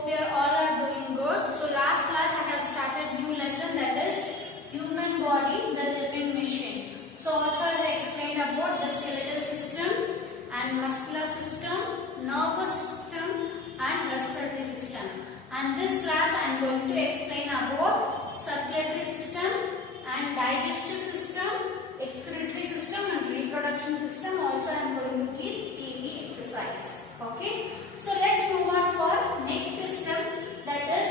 hope you all are doing good. So last class I have started new lesson, that is human body, the living machine. So also I have explained about the skeletal system and muscular system, nervous system and respiratory system. And this class I am going to explain about circulatory system and digestive system, excretory system and reproduction system. Also I am going to give theory exercise. Okay. So let's move on for next system, that is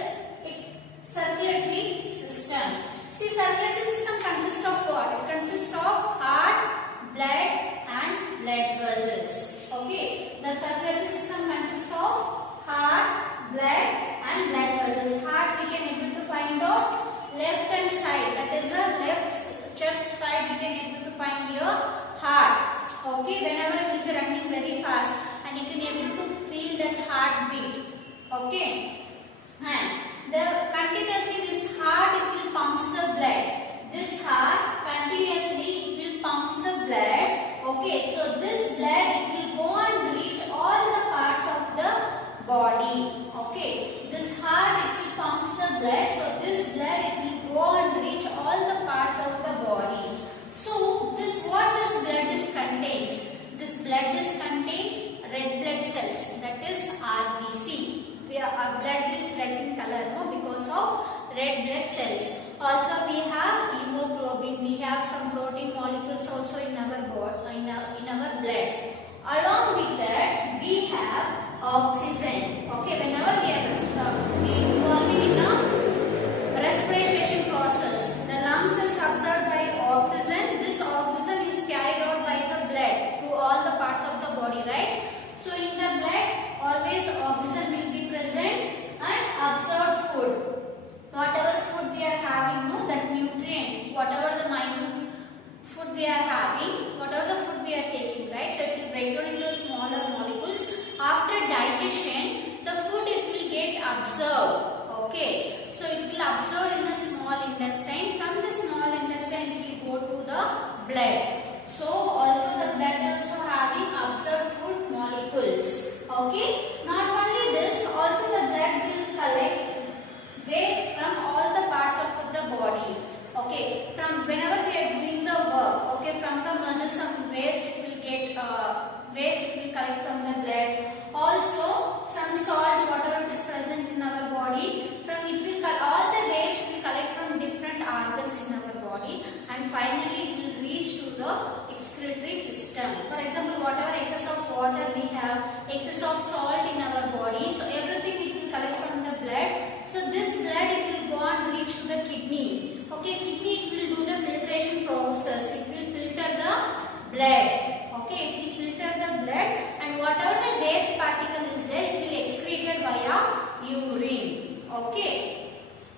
circulatory system. See, circulatory system consists of what? It consists of heart, blood and blood vessels. Okay. The circulatory system consists of heart, blood and blood vessels. Heart we can able to find out left hand side, that is the left chest side we can able to find your heart. Okay. Whenever you will be running very fast and you can able to feel that heartbeat. Okay. And the continuously this heart it will pumps the blood. This heart continuously it will pumps the blood. Okay. So this blood it will go and reach all the parts of the body. Okay. This heart it will pumps the blood. So this blood it will go and reach all the parts of the body. So this what this blood is contains. This blood is contain red blood cells, that is RBC. Our blood is red in color, no, because of red blood cells. Also we have hemoglobin, we have some protein molecules also in our body, in our blood. Along with that we have oxygen. Okay, whenever we are involving in a respiration process, the lungs is absorbed by oxygen. This oxygen is carried out by the blood to all the parts of the body, right? So in the blood always oxygen will be present and absorb food. Whatever food we are having, no, that nutrient, whatever the minute food we are having, whatever the food we are taking, right? So it will break down into smaller molecules. After digestion, the food it will get absorbed. Okay. So it will absorb in the small intestine. From the small intestine it will go to the blood. So also the blood also having absorbed food molecules. Okay. Not only this, also the blood will collect waste from all the parts of the body. Okay. From whenever we are doing the work, okay, from the muscles some waste it will get waste it will collect from the blood. Also some salt, whatever is present in our body, from it will all the waste will collect from different organs in our body, and finally it will reach to the excretory system. For example, whatever excess of water we have, excess of salt in our body, so everything it will collect from the blood. So this blood it will go and reach to the kidney. Okay, kidney it will do the filtration process. It will filter the blood. Okay, it will filter the blood, and whatever the waste particle is there, it will excreted via urine. Okay.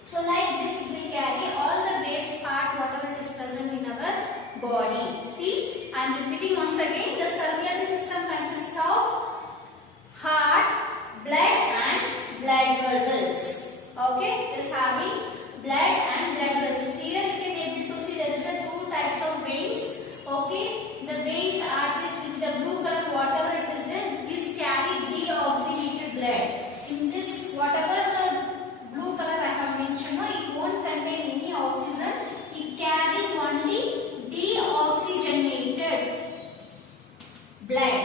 So like this it will carry all the waste part whatever is present in our body. See, I am repeating once again, the circulatory system consists of heart, blood and blood vessels. Okay, this having blood and blood vessels. Here you can able to see there is a two types of veins. Okay, the veins are this with the blue color, whatever it is there, this carry deoxygenated blood. In this, whatever the blue color I have mentioned, no, it won't contain any oxygen. It carry only deoxygenated blood.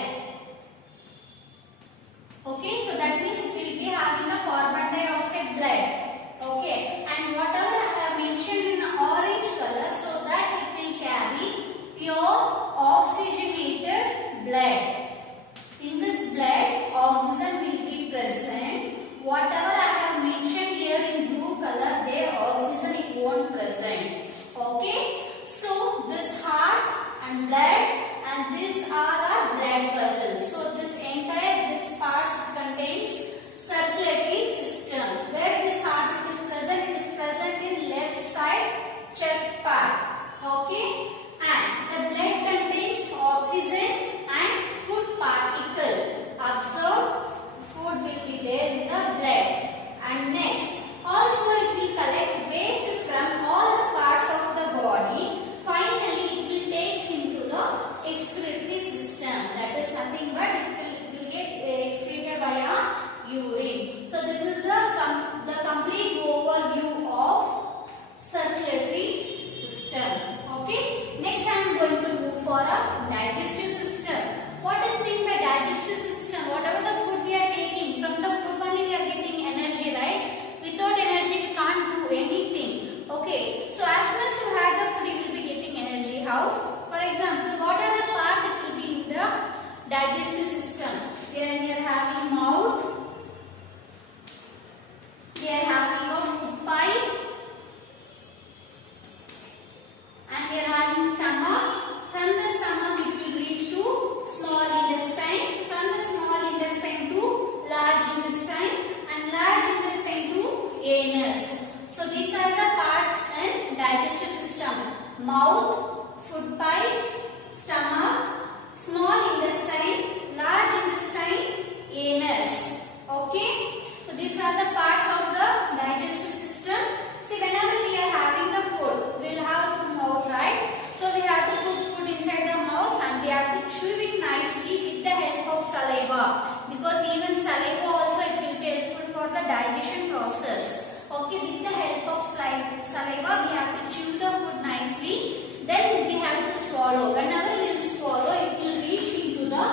saliva, because even saliva also it will be helpful for the digestion process. Okay, with the help of saliva we have to chew the food nicely, then we have to swallow. Whenever we will swallow, it will reach into the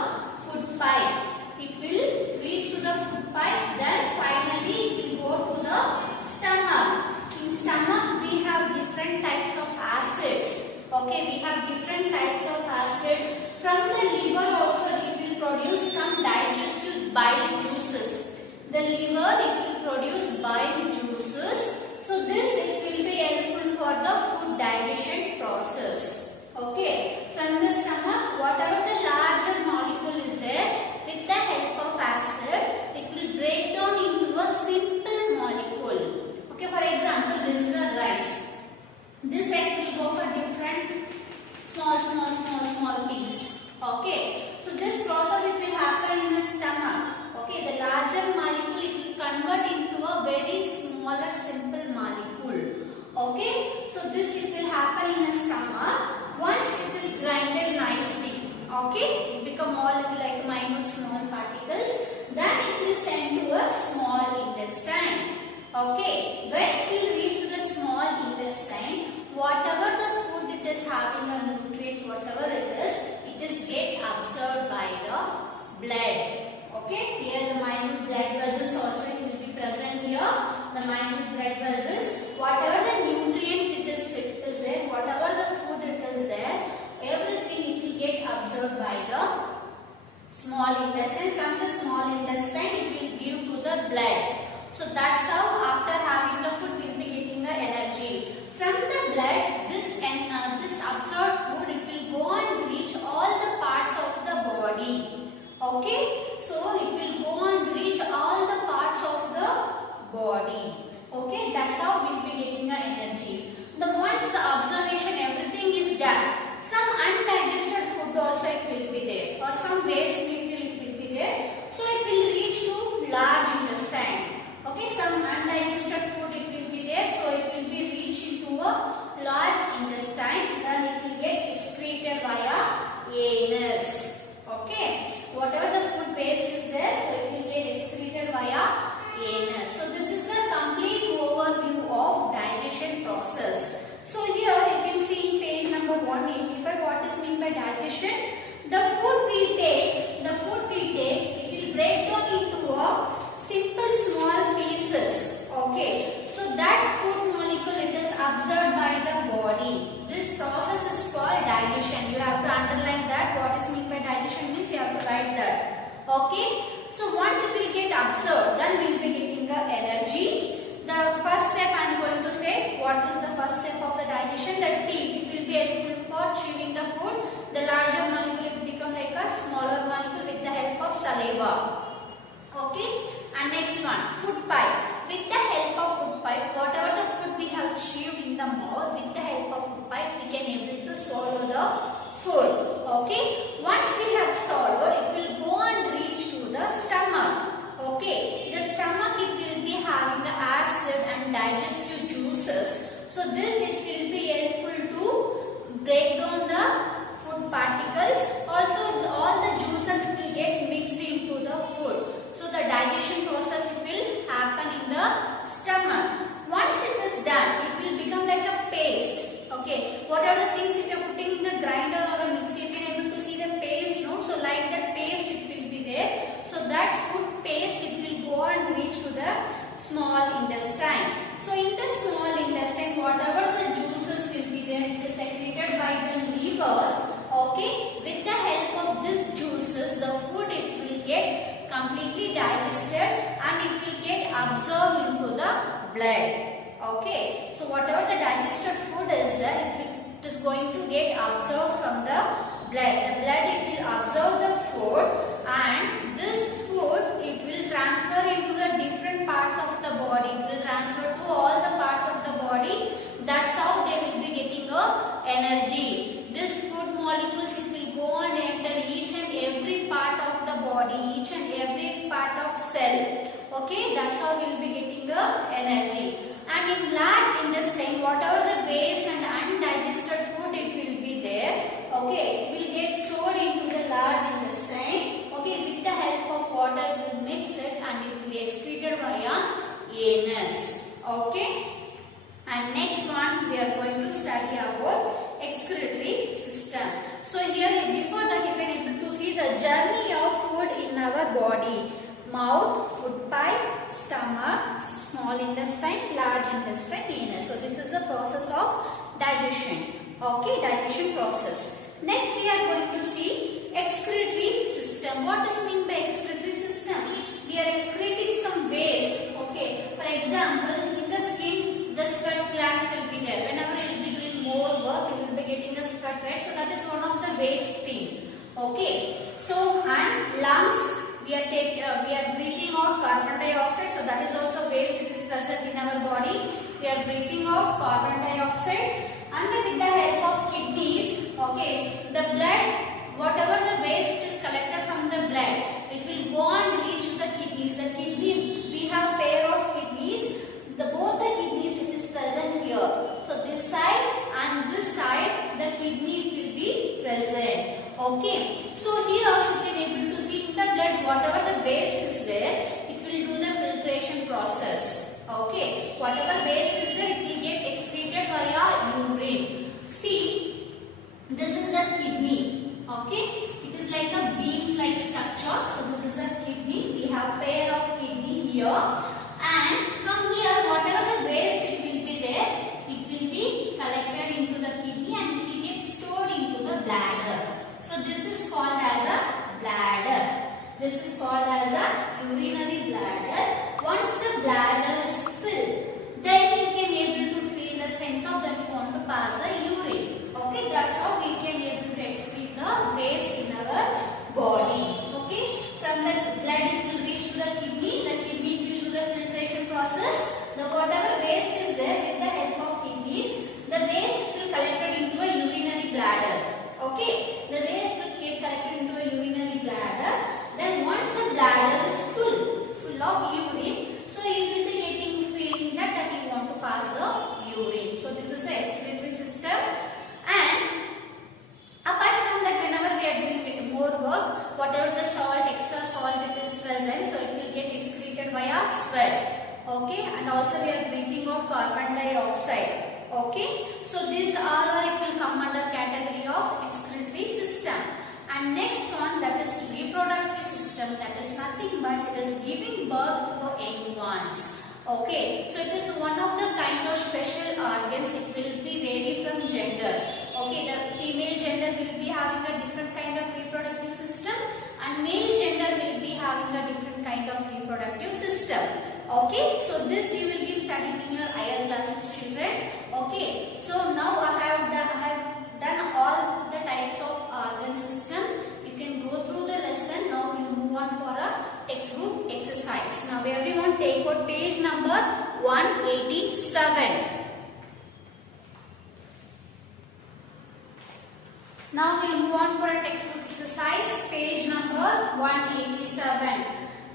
food pipe. It will reach to the food pipe, then finally it will go to the stomach. In stomach we have different types of acids. Okay, we have different types of acid. From the liver also it will produce some digestive bile juices. The liver it will produce bile juices. So this it will be helpful for the food digestion process. Okay, from the stomach whatever the larger molecule is there, with the help of acid it will break down into a simple molecule. Okay, for example this is a rice. This egg will go for different small piece. Okay, so this process it will happen in the stomach. Okay, the larger molecule it will convert into a very smaller simple molecule. Okay, so this it will happen in the stomach. Once it is grinded nicely, okay, it become all like minute small particles. Then it will send to a small intestine. Okay, when it will reach to the small intestine, whatever the food it is having a nutrient, whatever it is get absorbed by the blood. Okay, here the minute blood vessels also it will be present here. The minute blood vessels, whatever the nutrient it is there, whatever the food it is there, everything it will get absorbed by the small intestine. From the small intestine it will give to the blood. So that's how after having the food we will be getting the energy. From the blood, this absorbed food it will go and reach all the parts of the body. Okay, so it will go and reach all the parts of the body. Okay, that's how we will be getting the energy. Once the absorption everything is done, some undigested food also it will be there, or some waste material it will be there. So it will reach to large intestine. Okay, some undigested food it will be there, so it will be reached into a large intestine, then it will get excreted via anus. Okay, whatever the food waste is there, so it will get excreted via anus. So this is the complete overview of digestion process. So here you can see in page number 185 what is meant by digestion. The food we take, it will break down into a simple small pieces. Okay, so that food molecule it is absorbed by the body. This process is called digestion. You have to underline that. What is meant by digestion means you have to write that. Okay, so once it will get absorbed, then we will be getting the energy. The first step I am going to say, what is the first step of the digestion? The teeth. It will be helpful for chewing the food. The larger molecule will become like a smaller molecule with the help of saliva. Okay, and next one, food pipe. With the help of food pipe, whatever the food we have chewed in the mouth, with the help of food pipe, we can able to swallow the food. Okay, once we have swallowed, it will go and reach to the stomach. Okay, the stomach it will be having the acid and digestive juices. So this it will be helpful to break down the food particles. Also, all the juices it will get mixed into the food. So the digestion process it will happen in the stomach. Once it is done, it will become like a paste. Okay, what are the things if you are putting in a grinder or a mixer, you can able to see the paste, no? So like that paste it will be there. So that food paste it will go and reach to the small intestine. So in the small intestine, whatever the juices will be there, it is secreted by the liver. Okay, with the help of these juices, the food it will get completely digested and it will get absorbed into the blood. Okay, so whatever the digested food is there, it is going to get absorbed from the blood. The blood it will absorb the food, and this food it will transfer into the different parts of the body. It will transfer to all the parts of the body. That's how they will be getting energy. This food molecules it will go and enter each and every part of the body, each and every part of cell. Okay, that's how we will be getting the energy. And in large intestine, whatever the waste and undigested food it will be there, okay, it will get stored into the large intestine. Okay, with the help of be excreted via anus. Okay. And next one we are going to study about excretory system. So here before that you can able to see the journey of food in our body. Mouth, food pipe, stomach, small intestine, large intestine, anus. So this is the process of digestion. Okay, digestion process. Next we are going to see excretory system. What does mean by excretory system? We are excreting some waste. Okay, for example, in the skin, the sweat glands will be there. Whenever you will be doing more work, you will be getting the sweat, right? So that is one of the waste thing. Okay, so and lungs, we are breathing out carbon dioxide. So that is also waste. It is present in our body. We are breathing out carbon dioxide, and with the help of kidneys, okay, the blood, whatever the waste is collected from the blood, it will go and reach to the kidneys. The kidney, we have pair of kidneys. Both the kidneys it is present here. So this side and this side, the kidney will be present. Okay. So here you can able to see in the blood whatever the waste is there, it will do the filtration process. Okay. Whatever waste is there, it will get excreted via urine. See, this is the kidney. Okay. It is like a beans-like structure. So this is a kidney. We have pair of kidney here. And from here, whatever the waste it will be there, it will be collected into the kidney and it will get stored into the bladder. So this is called as a bladder. This is called as a urinary bladder. Once the bladder is filled, then you can able to feel the sense of that you want to pass the urine. Okay, that's how we can able to excrete the waste in our body. Okay, from the blood it will reach to the kidney will do the filtration process. The whatever waste is there, with the help of kidneys, the waste will collected into a urinary bladder. Okay, the waste will get collected into a urinary bladder. Then once the bladder is full of urine, so you will be getting feeling that you want to pass the urine. So this is the excretory system. And apart from that, whenever we are doing more work, whatever the salt, extra salt it is present, so it will get excreted via sweat. Okay, and also we are breathing out carbon dioxide. Okay, so these all are it will come under category of excretory system. And next one, that is reproductive system. That is nothing but it is giving birth to young ones. Okay, so it is one of the kind of special organs. It will be vary from gender. Okay, the female gender will be having a different kind of reproductive system, and male gender will be having a different kind of reproductive system. Okay, so this you will be studying in your higher classes, children. Okay, so now I have done all the types of organ system. You can go through the lesson. Now you move on for a textbook exercise. Now everyone take out page number 187. Now we will move on for a textbook exercise, page number 187.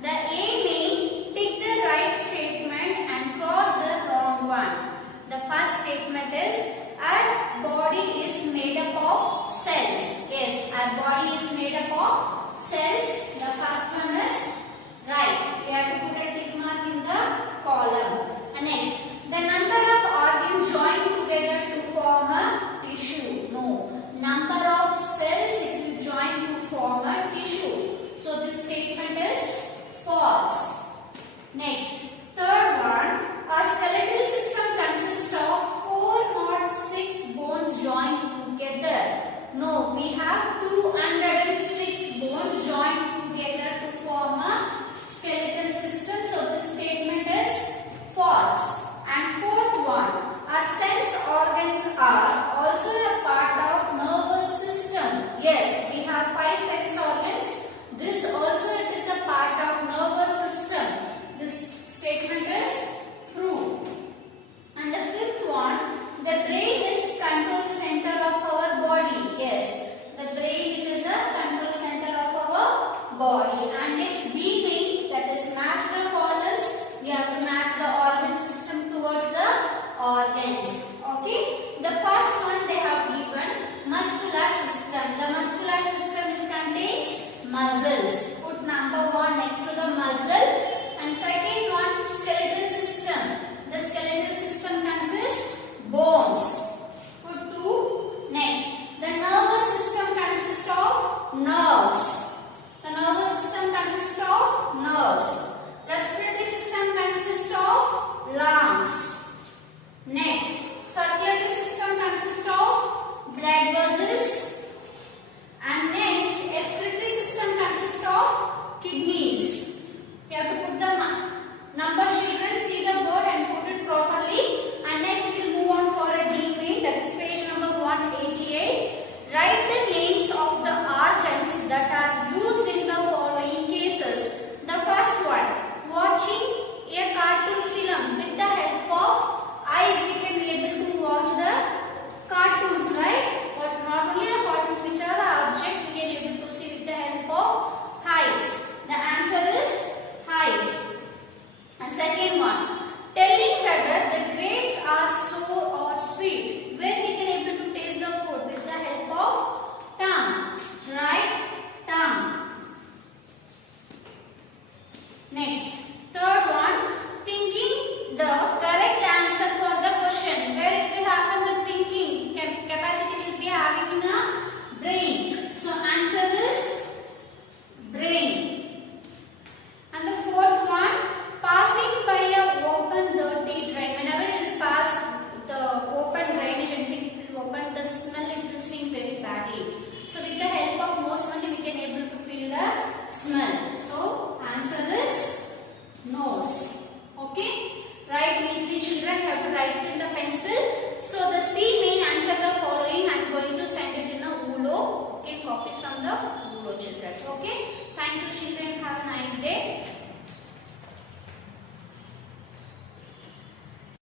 The A main, tick the right statement and cross the wrong one. The first statement is, our body is made up of cells. Yes, our body is made up of cells. The first one is right. We have to put a tick mark in the column. And next, the number of organs joined together to form a tissue. No. Number of cells it will join to form a tissue. So this statement is false. Next,